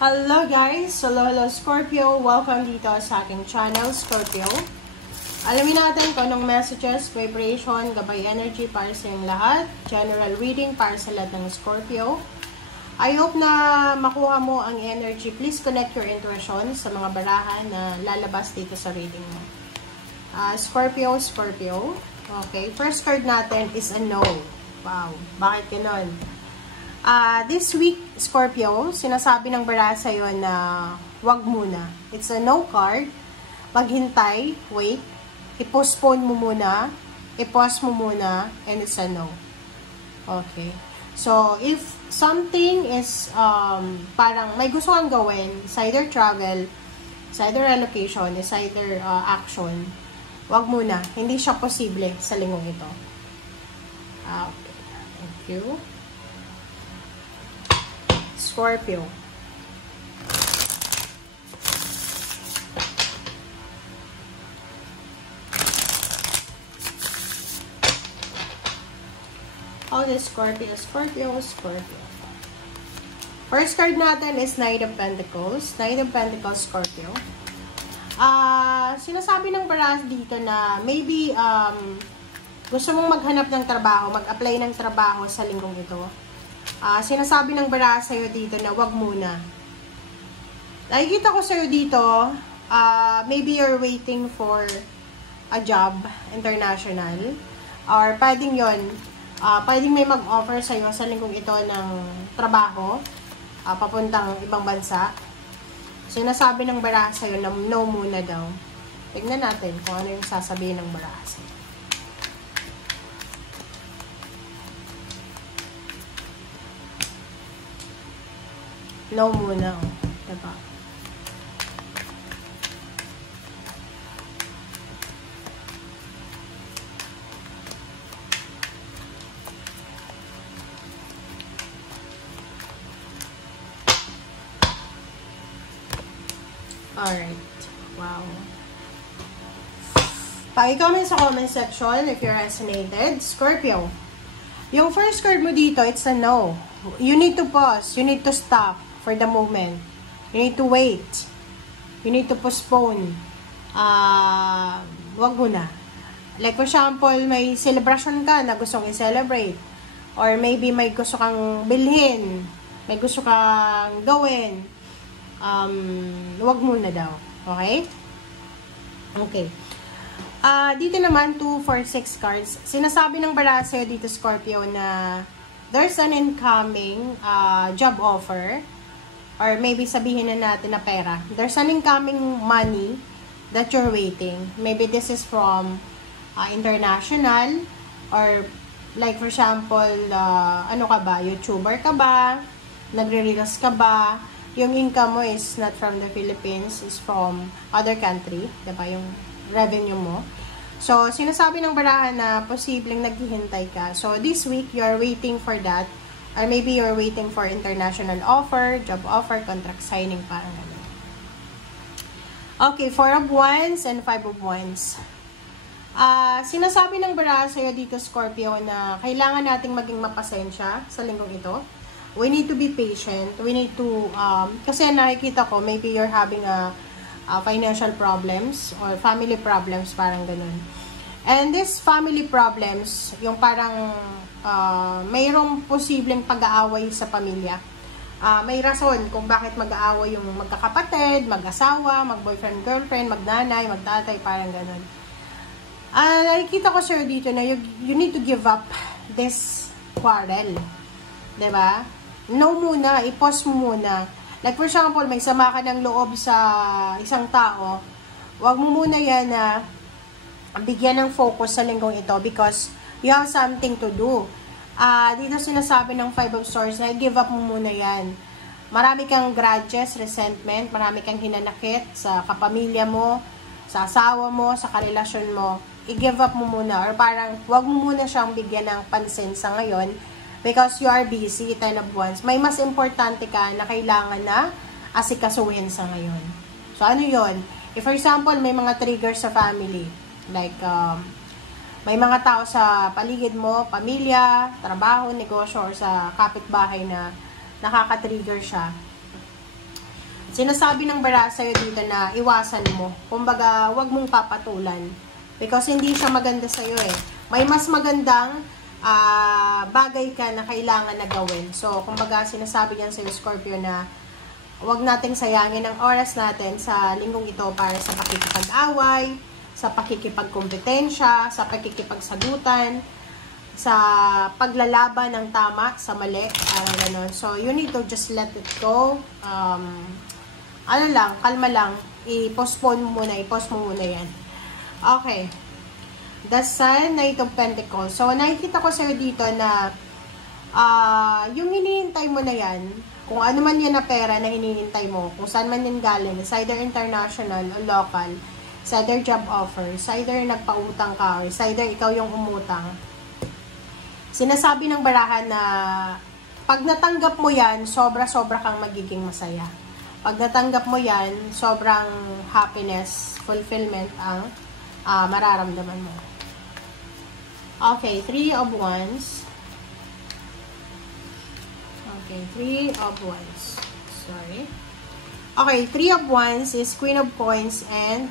Hello guys! Hello Scorpio! Welcome dito sa aking channel, Scorpio. Alamin natin kung anong messages, vibration, gabay energy para sa inyong lahat. General reading para sa lahat ng Scorpio. I hope na makuha mo ang energy. Please connect your intuition sa mga barahan na lalabas dito sa reading mo. Scorpio. Okay, first card natin is a no. Wow, bakit ganon? This week, Scorpio, sinasabi ng baraha sa'yo na wag muna. It's a no card. Maghintay, wait. I-postpone mo muna. I-pause mo muna. And it's a no. Okay. So, if something is parang may gusto kang gawin, it's either travel, it's either relocation, it's either action, wag muna. Hindi siya posible sa linggong ito. Okay. Thank you. Scorpio. All the Scorpio. First card natin is Knight of Pentacles. Knight of Pentacles, Scorpio. Sinasabi ng baraha dito na maybe gusto mong maghanap ng trabaho, mag-apply ng trabaho sa linggong ito. Sinasabi ng baraha sa'yo dito na wag muna. Nakikita ko sa'yo dito, maybe you're waiting for a job, international, or pwedeng yun, pwedeng may mag-offer sa'yo sa linggong ito ng trabaho, papuntang ibang bansa. Sinasabi ng baraha sa'yo na no muna daw. Tignan natin kung ano yung sasabihin ng baraha sa'yo. No muna, oh. Diba? Alright. Wow. Paki-comment sa comment section if you resonated. Scorpio. Yung first card mo dito, it's a no. You need to pause. You need to stop for the moment. You need to wait. You need to postpone. Wag muna. Like for example, may celebration ka na gustong i-celebrate. Or maybe may gusto kang bilhin. May gusto kang gawin. Wag muna daw. Okay? Okay. Dito naman, 2, 4, 6 cards. Sinasabi ng baraha sa'yo dito, Scorpio, na there's an incoming job offer. Or maybe sabihin na natin na pera. There's an incoming money that you're waiting. Maybe this is from international. Or like for example, ano ka ba? YouTuber ka ba? Nagre-reels ka ba? Yung income mo is not from the Philippines. Is from other country. Diba? Yung revenue mo. So, sinasabi ng baraha na posibleng naghihintay ka. So, this week, you're waiting for that. Or maybe you're waiting for international offer, job offer, contract signing, parang gano'n. Okay, 4 of Wands and 5 of Wands. Sinasabi ng baraha sa'yo dito, Scorpio, na kailangan nating maging mapasensya sa linggong ito. We need to be patient. We need to, kasi nakikita ko, maybe you're having financial problems or family problems, parang gano'n. And this family problems, yung parang mayroong posibleng pag-aaway sa pamilya. May rason kung bakit mag-aaway yung magkakapatid, mag-asawa, mag-boyfriend, girlfriend, mag-nanay, mag-tatay, parang ganun. Nakikita ko sir dito na you need to give up this quarrel. Diba? No muna, i-pause mo muna. Like for example, may sama ka ng loob sa isang tao, wag mo muna yan na bigyan ng focus sa linggong ito because you have something to do. Dito sinasabi ng 5 of Swords na give up mo muna yan. Marami kang grudges, resentment, marami kang hinanakit sa kapamilya mo, sa asawa mo, sa karelasyon mo. I-give up mo muna or parang wag mo muna siyang bigyan ng pansin sa ngayon because you are busy, 10 of Wands. May mas importante ka na kailangan na asikasuhin sa ngayon. So ano yon? If for example, may mga triggers sa family, like may mga tao sa paligid mo, pamilya, trabaho, negosyo, or sa kapitbahay na nakaka-trigger siya. Sinasabi ng bara sa'yo dito na iwasan mo. Kumbaga, wag mong papatulan. Because hindi siya maganda sa'yo eh. May mas magandang bagay ka na kailangan na gawin. So, kumbaga, sinasabi niyan sa'yo, Scorpio, na wag nating sayangin ang oras natin sa linggong ito para sa pakikipag-away, sa pakikipagkompetensya, sa pakikipagsagutan, sa paglalaban ng tama sa mali, parang gano'n. So, you need to just let it go. Ano lang, kalma lang. I-postpone mo muna yan. Okay. The Sun, Knight of Pentacles. So, nakikita ko sa'yo dito na yung hinihintay mo na yan, kung ano man yan na pera na hinihintay mo, kung saan man yan galing, it's either international o local, it's either job offer, it's either nagpautang ka, or it's either ikaw yung umutang. Sinasabi ng barahan na pag natanggap mo yan, sobra-sobra kang magiging masaya. Pag natanggap mo yan, sobrang happiness, fulfillment ang mararamdaman mo. Okay, 3 of Wands. Okay, 3 of Wands. Sorry. Okay, 3 of Wands is Queen of Coins and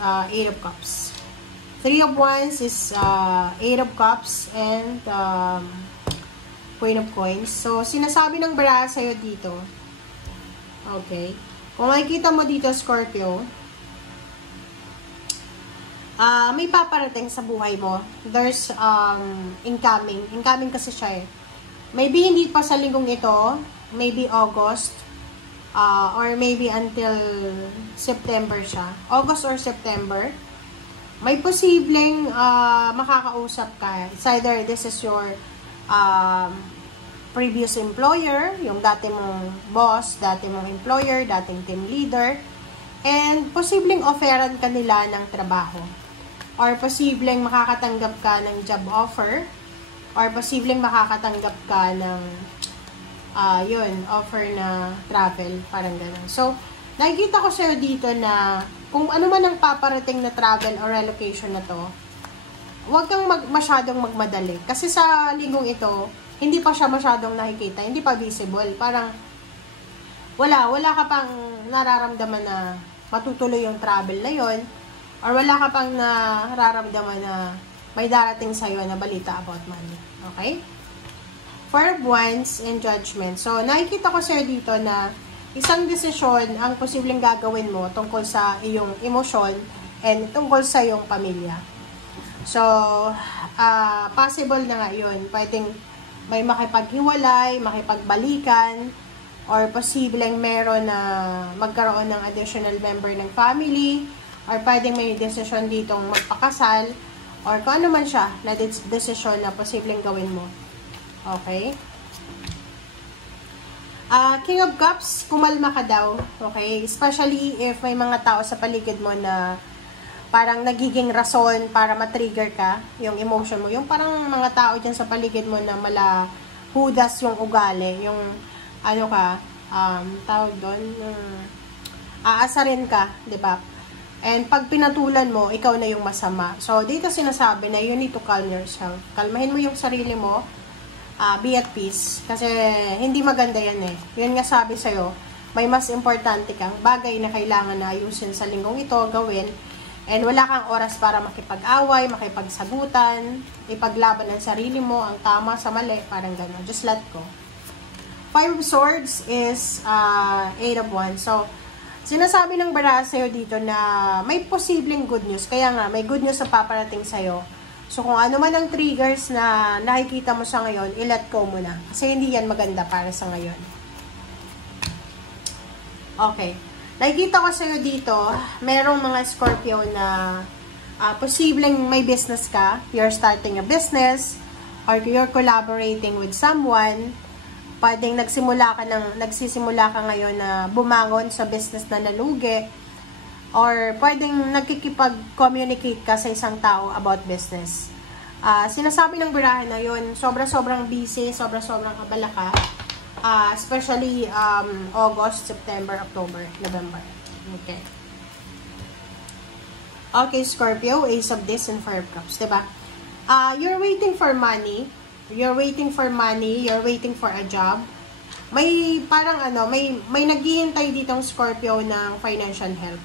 8 of Cups. 3 of Wands is 8 of Cups and Queen of Coins. So, sinasabi ng baraha sa'yo dito. Okay. Kung makikita mo dito, Scorpio, may paparating sa buhay mo. There's incoming. Incoming kasi siya eh. Maybe hindi pa sa linggong ito. Maybe August. Or maybe until September siya. August or September. May posibleng makakausap ka. It's either this is your previous employer, yung dati mong boss, dati mong employer, dating team leader, and posibleng offeran ka nila ng trabaho. Or posibleng makakatanggap ka ng job offer, or posibleng makakatanggap ka ng offer na travel, parang gano'n. So, nakikita ko sa'yo dito na kung ano man ang paparating na travel or relocation na to, huwag kang masyadong magmadali. Kasi sa linggong ito, hindi pa siya masyadong nakikita, hindi pa visible. Parang, wala ka pang nararamdaman na matutuloy yung travel na yon, or wala ka pang nararamdaman na may darating sa'yo na balita about money. Okay? 4 of Wands and Judgment. So, nakikita ko sa'yo dito na isang desisyon ang posibleng gagawin mo tungkol sa iyong emosyon and tungkol sa iyong pamilya. So, possible na nga yun. Pwedeng may makipaghiwalay, makipagbalikan, or posibleng meron na magkaroon ng additional member ng family, or pwedeng may desisyon ditong magpakasal, or kung ano man siya na desisyon na posibleng gawin mo. Okay? King of Cups, kumalma ka daw. Okay? Especially if may mga tao sa paligid mo na parang nagiging rason para matrigger ka, yung emotion mo. Yung parang mga tao dyan sa paligid mo na hudas yung ugali. Yung, tawag doon, aasarin ka, di ba? And pag pinatulan mo, ikaw na yung masama. So, dito sinasabi na you need to calm yourself. Kalmahin mo yung sarili mo. Be at peace. Kasi hindi maganda yan eh. Yun nga sabi sa'yo, may mas importante kang bagay na kailangan na ayusin sa linggong ito, gawin. And wala kang oras para makipag-away, makipagsagutan, ipaglaban ng sarili mo, ang tama sa mali, parang gano'n. Just let go. 5 of Swords is 8 of Wands. So, sinasabi ng baraha sa'yo dito na may posibleng good news. Kaya nga, may good news na paparating sa'yo. So, kung ano man ang triggers na nakikita mo sa ngayon, i-let go mo na. Kasi hindi yan maganda para sa ngayon. Okay. Nakikita ko sa'yo dito, merong mga Scorpio na posibleng may business ka. You're starting a business, or you're collaborating with someone. Pwedeng nagsisimula ka ngayon na bumangon sa business na nalugi. Or pwedeng nagkikipag-communicate ka sa isang tao about business. Sinasabi ng baraha na yun, sobrang busy, sobrang abala ka. Especially August, September, October, November. Okay. Okay, Scorpio, Ace of Discs and 4 of Cups, diba? You're waiting for money. You're waiting for money. You're waiting for a job. may parang ano, may naghihintay ditong Scorpio ng financial help.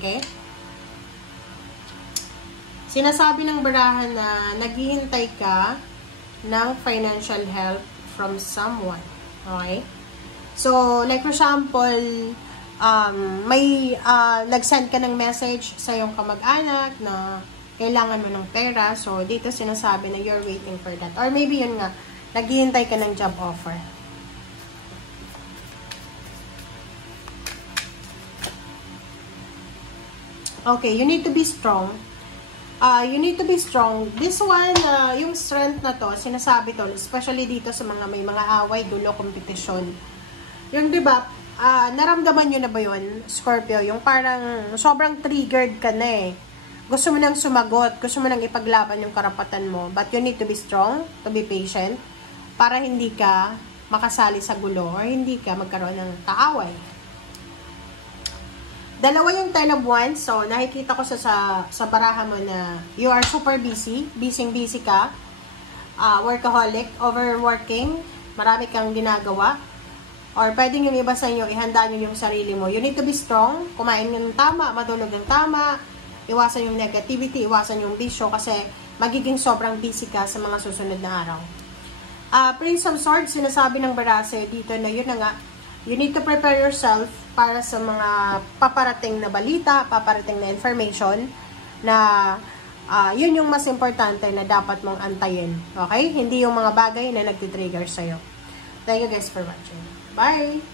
Okay? Sinasabi ng barahan na naghihintay ka ng financial help from someone. Okay? So, like for example, may nag-send ka ng message sa iyong kamag-anak na kailangan mo ng pera. So, dito sinasabi na you're waiting for that. Or maybe yun nga, naghihintay ka ng job offer. Okay, you need to be strong. You need to be strong. This one, yung strength na to, sinasabi to, especially dito sa mga may mga away, gulo, kompetisyon. Yung, di ba, naramdaman nyo na ba yun, Scorpio? Yung parang sobrang triggered ka na eh. Gusto mo nang sumagot, gusto mo nang ipaglaban yung karapatan mo, but you need to be strong, to be patient, para hindi ka makasali sa gulo or hindi ka magkaroon ng kaaway. Dalawa yung 10 of Wands. So, nakikita ko sa baraha mo na you are super busy. Busy ka. Workaholic. Overworking. Marami kang ginagawa. Or pwedeng yung iba sa inyo, ihanda nyo yung sarili mo. You need to be strong. Kumain ng tama. Matulog ng tama. Iwasan yung negativity. Iwasan yung bisyo. Kasi magiging sobrang busy ka sa mga susunod na araw. Prince of Swords. Sinasabi ng barase dito na yun na nga. You need to prepare yourself para sa mga paparating na balita, paparating na information na yun yung mas importante na dapat mong antayin. Okay? Hindi yung mga bagay na nagtitrigger sa'yo. Thank you guys for watching. Bye!